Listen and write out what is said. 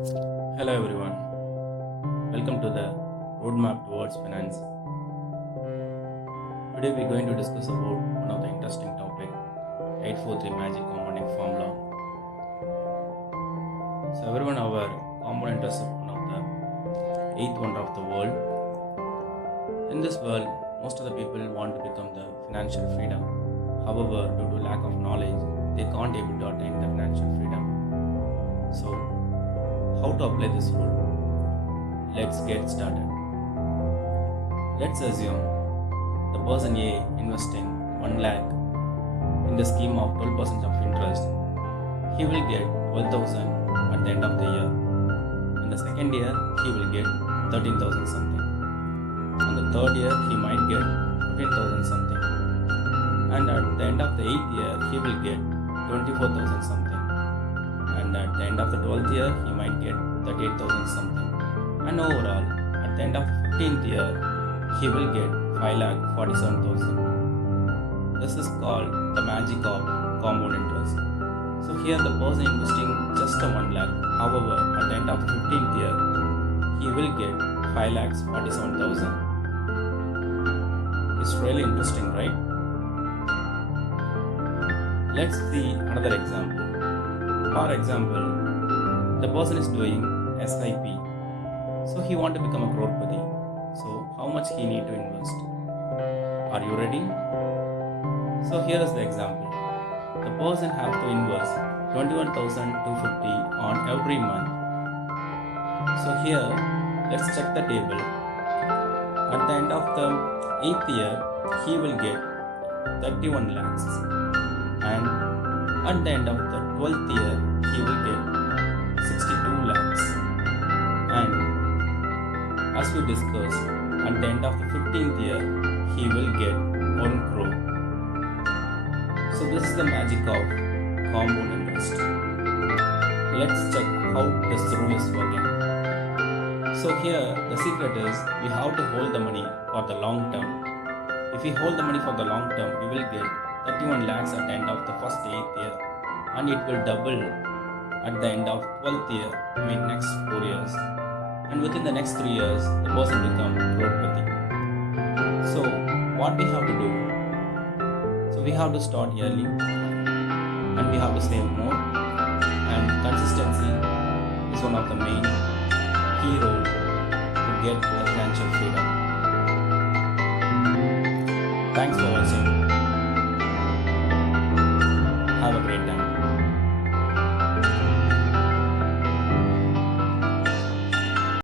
Hello everyone, welcome to the roadmap towards finance. Today we're going to discuss about one of the interesting topic, 843 magic compounding formula. So everyone aware compound interest is one of the eighth wonder of the world. In this world, most of the people want to become the financial freedom. However, due to lack of knowledge, they can't able to attain the financial freedom. So how to apply this rule? Let's get started. Let's assume the person A investing 1 lakh in the scheme of 12% of interest. He will get 12,000 at the end of the year. In the second year, he will get 13,000 something. On the third year, he might get 15,000 something. And at the end of the 8th year, he will get 24,000 something. And at the end of the 12th year, he might get 38,000 something. And overall, at the end of the 15th year, he will get 5,47,000. This is called the magic of compound interest. So here the person investing just a 1 lakh. However, at the end of the 15th year, he will get 5,47,000. It's really interesting, right? Let's see another example. For example, the person is doing SIP. So he want to become a crorepati. So how much he need to invest? Are you ready? So here is the example. The person have to invest 21,250 on every month. So here, let's check the table. At the end of the 8th year, he will get 31 lakhs. And at the end of the 12th year, he will get 62 lakhs. And as we discussed, at the end of the 15th year, he will get 1 crore. So this is the magic of compound interest. Let's check how this rule is working. So here, the secret is we have to hold the money for the long term. If we hold the money for the long term, we will get 31 lakhs at the end of the first 8th year, and it will double at the end of 12th year, next 4 years, and within the next 3 years the person become crorepati. So what we have to do? So we have to start early and we have to save more, and consistency is one of the main key role to get the financial freedom. Thanks for watching.